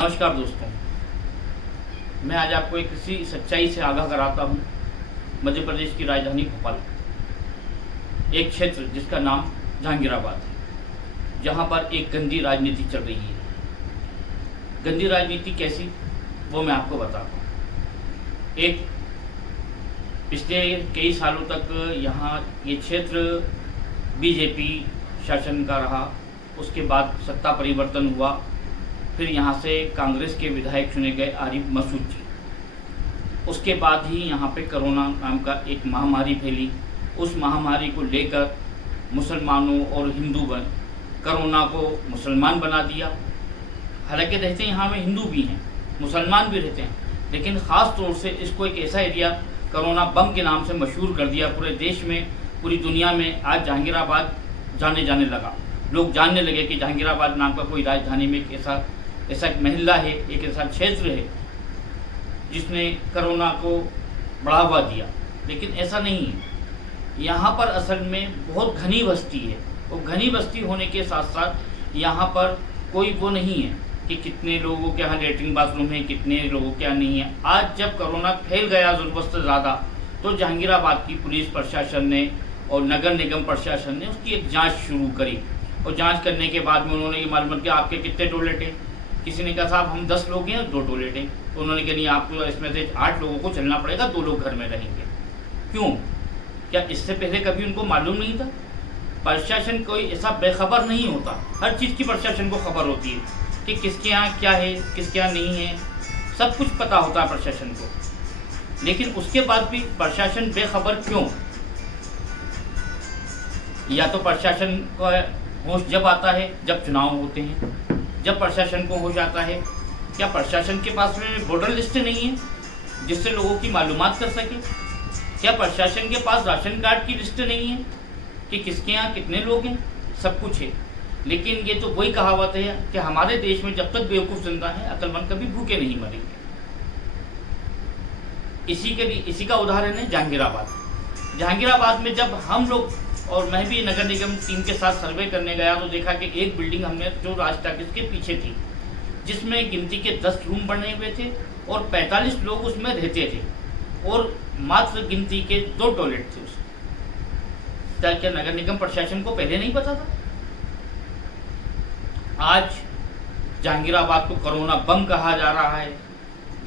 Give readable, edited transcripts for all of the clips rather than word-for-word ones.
नमस्कार दोस्तों, मैं आज आपको एक किसी सच्चाई से आगाह कराता हूँ। मध्य प्रदेश की राजधानी भोपाल, एक क्षेत्र जिसका नाम जहांगीराबाद है, जहाँ पर एक गंदी राजनीति चल रही है। गंदी राजनीति कैसी, वो मैं आपको बताता हूँ। एक पिछले कई सालों तक यहाँ ये क्षेत्र बीजेपी शासन का रहा, उसके बाद सत्ता परिवर्तन हुआ, फिर यहाँ से कांग्रेस के विधायक चुने गए आरिफ मसूद जी। उसके बाद ही यहाँ पे कोरोना नाम का एक महामारी फैली। उस महामारी को लेकर मुसलमानों और हिंदू कोरोना को मुसलमान बना दिया। हालांकि रहते यहाँ में हिंदू भी हैं, मुसलमान भी रहते हैं, लेकिन ख़ास तौर से इसको एक ऐसा एरिया कोरोना बम के नाम से मशहूर कर दिया। पूरे देश में, पूरी दुनिया में आज जहांगीराबाद जाने लगा। लोग जानने लगे कि जहांगीराबाद नाम का कोई राजधानी में एक ऐसा महिला है, एक ऐसा क्षेत्र है जिसने कोरोना को बढ़ावा दिया। लेकिन ऐसा नहीं है। यहाँ पर असल में बहुत घनी बस्ती है, और घनी बस्ती होने के साथ साथ यहाँ पर कोई वो नहीं है कि कितने लोगों के यहाँ लेटरिन बाथरूम है, कितने लोगों के यहाँ नहीं है। आज जब कोरोना फैल गया ज़रूरत से ज़्यादा, तो जहांगीराबाद की पुलिस प्रशासन ने और नगर निगम प्रशासन ने उसकी एक जाँच शुरू करी। और जांच करने के बाद में उन्होंने ये मालूम किया आपके कितने टॉयलेट हैं। किसी ने कहा साहब हम 10 लोग हैं, 2 टॉयलेट हैं। तो उन्होंने कहा नहीं, आपको इसमें से 8 लोगों को चलना पड़ेगा, 2 लोग घर में रहेंगे। क्यों? क्या इससे पहले कभी उनको मालूम नहीं था? प्रशासन कोई ऐसा बेखबर नहीं होता, हर चीज़ की प्रशासन को खबर होती है कि किसके यहाँ क्या है, किसके यहाँ नहीं है, सब कुछ पता होता है प्रशासन को। लेकिन उसके बाद भी प्रशासन बेखबर क्यों? या तो प्रशासन को होश जब आता है जब चुनाव होते हैं, जब प्रशासन को होश आता है। क्या प्रशासन के पास में वोटर लिस्ट नहीं है जिससे लोगों की मालूमात कर सके? क्या प्रशासन के पास राशन कार्ड की लिस्ट नहीं है कि किसके यहाँ कितने लोग हैं? सब कुछ है। लेकिन ये तो वही कहावत है कि हमारे देश में जब तक बेवकूफ़ जिंदा है, अक्लमंद कभी भूखे नहीं मरेंगे। इसी का उदाहरण है जहांगीराबाद। जहांगीराबाद में जब हम लोग और मैं भी नगर निगम टीम के साथ सर्वे करने गया, तो देखा कि एक बिल्डिंग हमने जो राज टाकिस के पीछे थी, जिसमें गिनती के 10 रूम बने हुए थे और 45 लोग उसमें रहते थे, और मात्र गिनती के 2 टॉयलेट थे उसमें। क्या नगर निगम प्रशासन को पहले नहीं पता था? आज जहांगीराबाद को कोरोना बम कहा जा रहा है।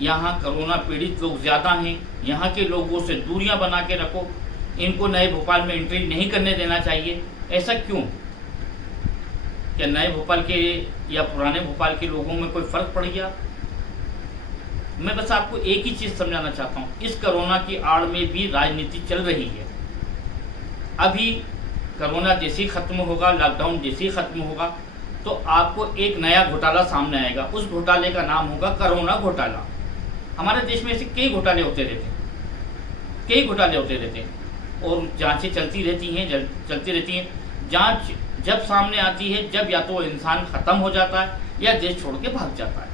यहाँ कोरोना पीड़ित लोग ज़्यादा हैं। यहाँ के लोगों से दूरियां बना के रखो, इनको नए भोपाल में एंट्री नहीं करने देना चाहिए। ऐसा क्यों? क्या नए भोपाल के या पुराने भोपाल के लोगों में कोई फर्क पड़ गया? मैं बस आपको एक ही चीज़ समझाना चाहता हूँ, इस कोरोना की आड़ में भी राजनीति चल रही है। अभी कोरोना जैसे ही खत्म होगा, लॉकडाउन जैसे ही खत्म होगा, तो आपको एक नया घोटाला सामने आएगा। उस घोटाले का नाम होगा कोरोना घोटाला। हमारे देश में ऐसे कई घोटाले होते रहते हैं, और जांचें चलती रहती हैं। जांच जब सामने आती है, जब या तो इंसान ख़त्म हो जाता है या देश छोड़ के भाग जाता है।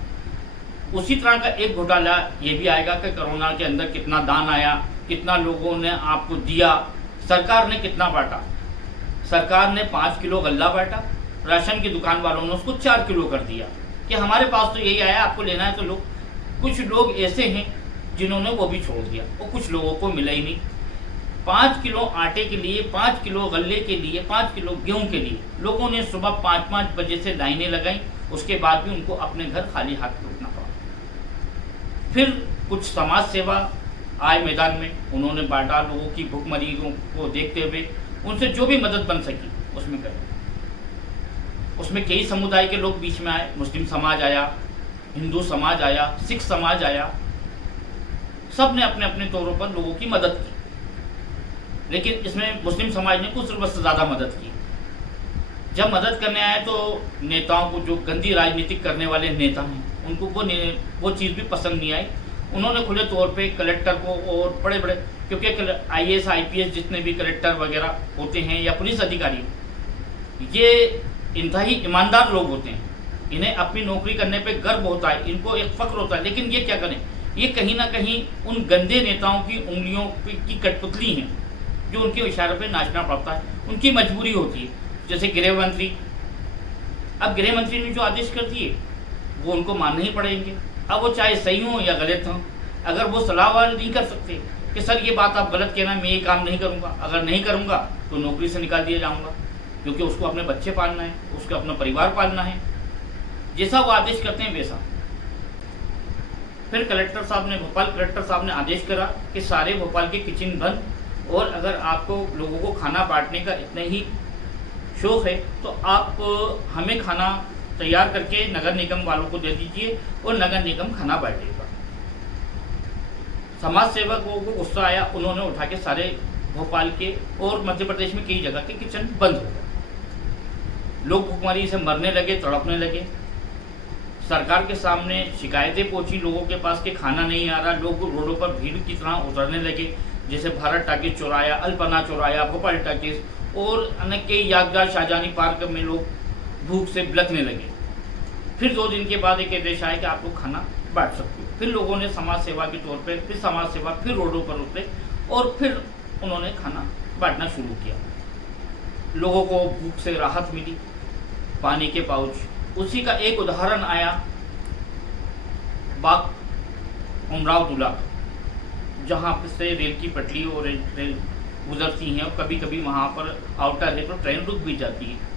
उसी तरह का एक घोटाला ये भी आएगा कि कोरोना के अंदर कितना दान आया, कितना लोगों ने आपको दिया, सरकार ने कितना बांटा। सरकार ने 5 किलो गल्ला बांटा, राशन की दुकान वालों ने उसको 4 किलो कर दिया कि हमारे पास तो यही आया, आपको लेना है तो लो। कुछ लोग ऐसे हैं जिन्होंने वो भी छोड़ दिया, और कुछ लोगों को मिला ही नहीं। 5 किलो आटे के लिए, 5 किलो गल्ले के लिए, 5 किलो गेहूं के लिए लोगों ने सुबह 5-5 बजे से लाइनें लगाई। उसके बाद भी उनको अपने घर खाली हाथ लौटना पड़ा। फिर कुछ समाज सेवा आए मैदान में, उन्होंने बांटा लोगों की भूखमरीजों को देखते हुए, उनसे जो भी मदद बन सकी उसमें करें। उसमें कई समुदाय के लोग बीच में आए, मुस्लिम समाज आया, हिंदू समाज आया, सिख समाज आया, सब ने अपने अपने तौरों पर लोगों की मदद की। लेकिन इसमें मुस्लिम समाज ने कुछ ज़रूरत से ज़्यादा मदद की। जब मदद करने आए तो नेताओं को, जो गंदी राजनीतिक करने वाले नेता हैं, उनको वो चीज़ भी पसंद नहीं आई। उन्होंने खुले तौर पे कलेक्टर को और बड़े क्योंकि IAS IPS जितने भी कलेक्टर वगैरह होते हैं या पुलिस अधिकारी, ये इंतहाई ईमानदार लोग होते हैं। इन्हें अपनी नौकरी करने पे गर्व होता है, इनको एक फ़ख्र होता है। लेकिन ये क्या करें, ये कहीं ना कहीं उन गंदे नेताओं की उंगलियों की कठपुतली हैं, जो उनके इशारे पे नाचना पड़ता है। उनकी मजबूरी होती है। जैसे गृह मंत्री, अब गृह मंत्री ने जो आदेश कर दिए वो उनको मानने ही पड़ेंगे। अब वो चाहे सही हो या गलत हो, अगर वो सलाहवार नहीं कर सकते कि सर ये बात आप गलत कहना, मैं ये काम नहीं करूँगा, अगर नहीं करूँगा तो नौकरी से निकाल दिया जाऊँगा, क्योंकि उसको अपने बच्चे पालना है, उसको अपना परिवार पालना है। जैसा वो आदेश करते हैं वैसा। फिर भोपाल कलेक्टर साहब ने आदेश करा कि सारे भोपाल के किचन बंद, और अगर आपको लोगों को खाना बांटने का इतना ही शौक है तो आप हमें खाना तैयार करके नगर निगम वालों को दे दीजिए और नगर निगम खाना बांटेगा। समाज सेवकों को गुस्सा आया, उन्होंने उठा के सारे भोपाल के और मध्य प्रदेश में कई जगह के किचन बंद हो गए। लोग भूखमरी से मरने लगे, तड़पने लगे। सरकार के सामने शिकायतें पहुंची लोगों के पास कि खाना नहीं आ रहा। लोग रोडों पर भीड़ की तरह उतरने लगे, जैसे भारत टाकीज चौराया, अल्पना चौराया, भोपाल टाकीज और अन्य कई यादगार शाहजहानी पार्क में लोग भूख से बिलखने लगे। फिर 2 दिन के बाद एक आदेश आया कि आप लोग खाना बांट सकते हो। फिर लोगों ने समाज सेवा के तौर पर फिर रोडों पर उतरे और फिर उन्होंने खाना बांटना शुरू किया। लोगों को भूख से राहत मिली, पानी के पाउच। उसी का एक उदाहरण आया बाग उमराव दुला, जहाँ से रेल की पटरी और रेल गुजरती हैं और कभी कभी वहाँ पर आउटर है तो ट्रेन रुक भी जाती है।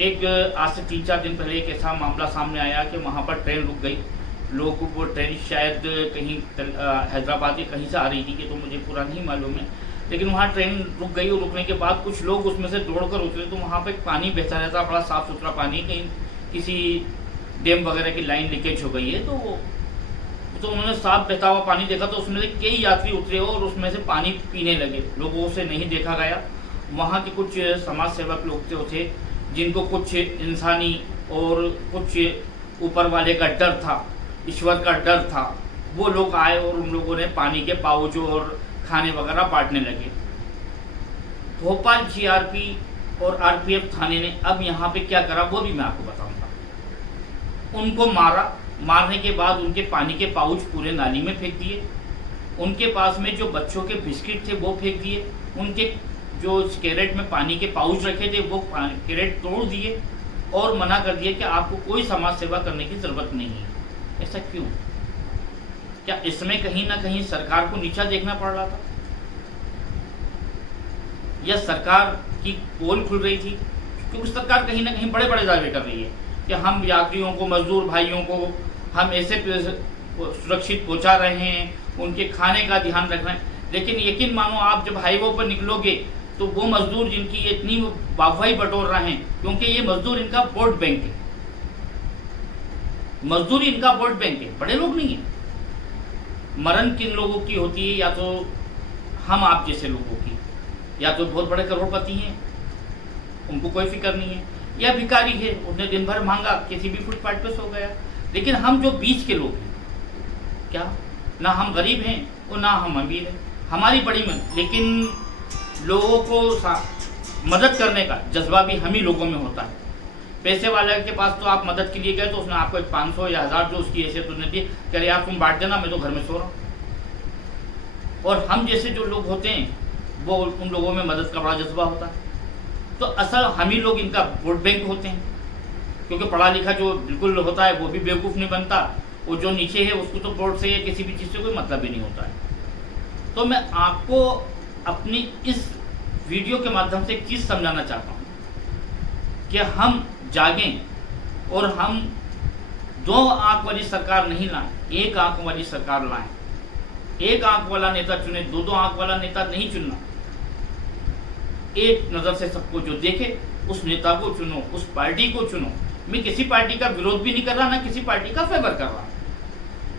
एक आज से 3-4 दिन पहले एक ऐसा मामला सामने आया कि वहाँ पर ट्रेन रुक गई। लोग वो ट्रेन शायद कहीं हैदराबाद या कहीं से आ रही थी, कि तो मुझे पूरा नहीं मालूम है, लेकिन वहाँ ट्रेन रुक गई और रुकने के बाद कुछ लोग उसमें से दौड़कर उतरे तो वहाँ पे पानी बहता रहता, बड़ा साफ़ सुथरा पानी, कहीं किसी डैम वगैरह की लाइन लीकेज हो गई है। तो उन्होंने साफ बहता हुआ पानी देखा तो उसमें से कई यात्री उतरे और उसमें से पानी पीने लगे। लोगों से नहीं देखा गया। वहाँ के कुछ समाज सेवक लोग थे जिनको कुछ इंसानी और कुछ ऊपर वाले का डर था, ईश्वर का डर था। वो लोग आए और उन लोगों ने पानी के पाउच और खाने वगैरह बांटने लगे। भोपाल जीआरपी और आरपीएफ थाने ने अब यहाँ पे क्या करा वो भी मैं आपको बताऊंगा। उनको मारा, मारने के बाद उनके पानी के पाउच पूरे नाली में फेंक दिए। उनके पास में जो बच्चों के बिस्किट थे वो फेंक दिए। उनके जो कैरेट में पानी के पाउच रखे थे वो कैरेट तोड़ दिए और मना कर दिया कि आपको कोई समाज सेवा करने की जरूरत नहीं है। ऐसा क्यों? क्या इसमें कहीं ना कहीं सरकार को नीचा देखना पड़ रहा था, या सरकार की पोल खुल रही थी? क्योंकि सरकार कहीं ना कहीं बड़े बड़े दावे कर रही है कि हम यात्रियों को, मजदूर भाइयों को हम ऐसे सुरक्षित पहुंचा रहे हैं, उनके खाने का ध्यान रख रहे हैं। लेकिन यकीन मानो आप जब हाईवे पर निकलोगे तो वो मजदूर जिनकी इतनी वाहवाही बटोर रहे हैं, क्योंकि ये मजदूर इनका वोट बैंक है, मजदूरी इनका वोट बैंक है, बड़े लोग नहीं है। मरण किन लोगों की होती है? या तो हम आप जैसे लोगों की, या तो बहुत बड़े करोड़पति हैं, उनको कोई फिक्र नहीं है, या भिखारी है, उसने दिन भर मांगा, किसी भी फुटपाथ पे सो गया। लेकिन हम जो बीच के लोग हैं, क्या ना हम गरीब हैं और ना हम अमीर हैं, हमारी बड़ी मन, लेकिन लोगों को मदद करने का जज्बा भी हम ही लोगों में होता है। पैसे वाले के पास तो आप मदद के लिए गए तो उसने आपको 500 या 1000 जो उसकी हैसियत उसने दी, कह रहे यार तुम बांट देना, मैं तो घर में सो रहा हूँ। और हम जैसे जो लोग होते हैं वो उन लोगों में मदद का बड़ा जज्बा होता है। तो असल हम ही लोग इनका वोट बैंक होते हैं, क्योंकि पढ़ा लिखा जो बिल्कुल होता है वो भी बेवकूफ़ नहीं बनता, वो जो नीचे है उसको तो वोट से या किसी भी चीज़ से कोई मतलब ही नहीं होता है। तो मैं आपको अपनी इस वीडियो के माध्यम से एक चीज़ समझाना चाहता हूँ कि हम जागें और हम 2 आंख वाली सरकार नहीं लाएं, 1 आंख वाली सरकार लाएं। 1 आंख वाला नेता चुने, 2 आंख वाला नेता नहीं चुनना। एक नज़र से सबको जो देखे उस नेता को चुनो, उस पार्टी को चुनो। मैं किसी पार्टी का विरोध भी नहीं कर रहा, ना किसी पार्टी का फेवर कर रहा।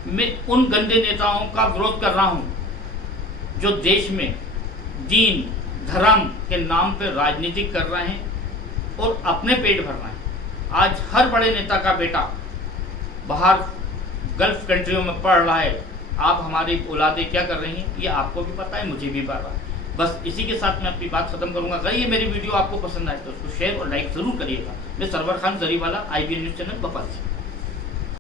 मैं उन गंदे नेताओं का विरोध कर रहा हूं जो देश में दीन धर्म के नाम पर राजनीति कर रहे हैं और अपने पेट भर रहे हैं। आज हर बड़े नेता का बेटा बाहर गल्फ कंट्रियों में पढ़ रहा है। आप हमारी औलादें क्या कर रही हैं ये आपको भी पता है, मुझे भी पता है। बस इसी के साथ मैं अपनी बात खत्म करूंगा। अगर ये मेरी वीडियो आपको पसंद आए तो उसको शेयर और लाइक जरूर करिएगा। मैं Sarwar Khan Zariwala, IBN news channel Bhopal से।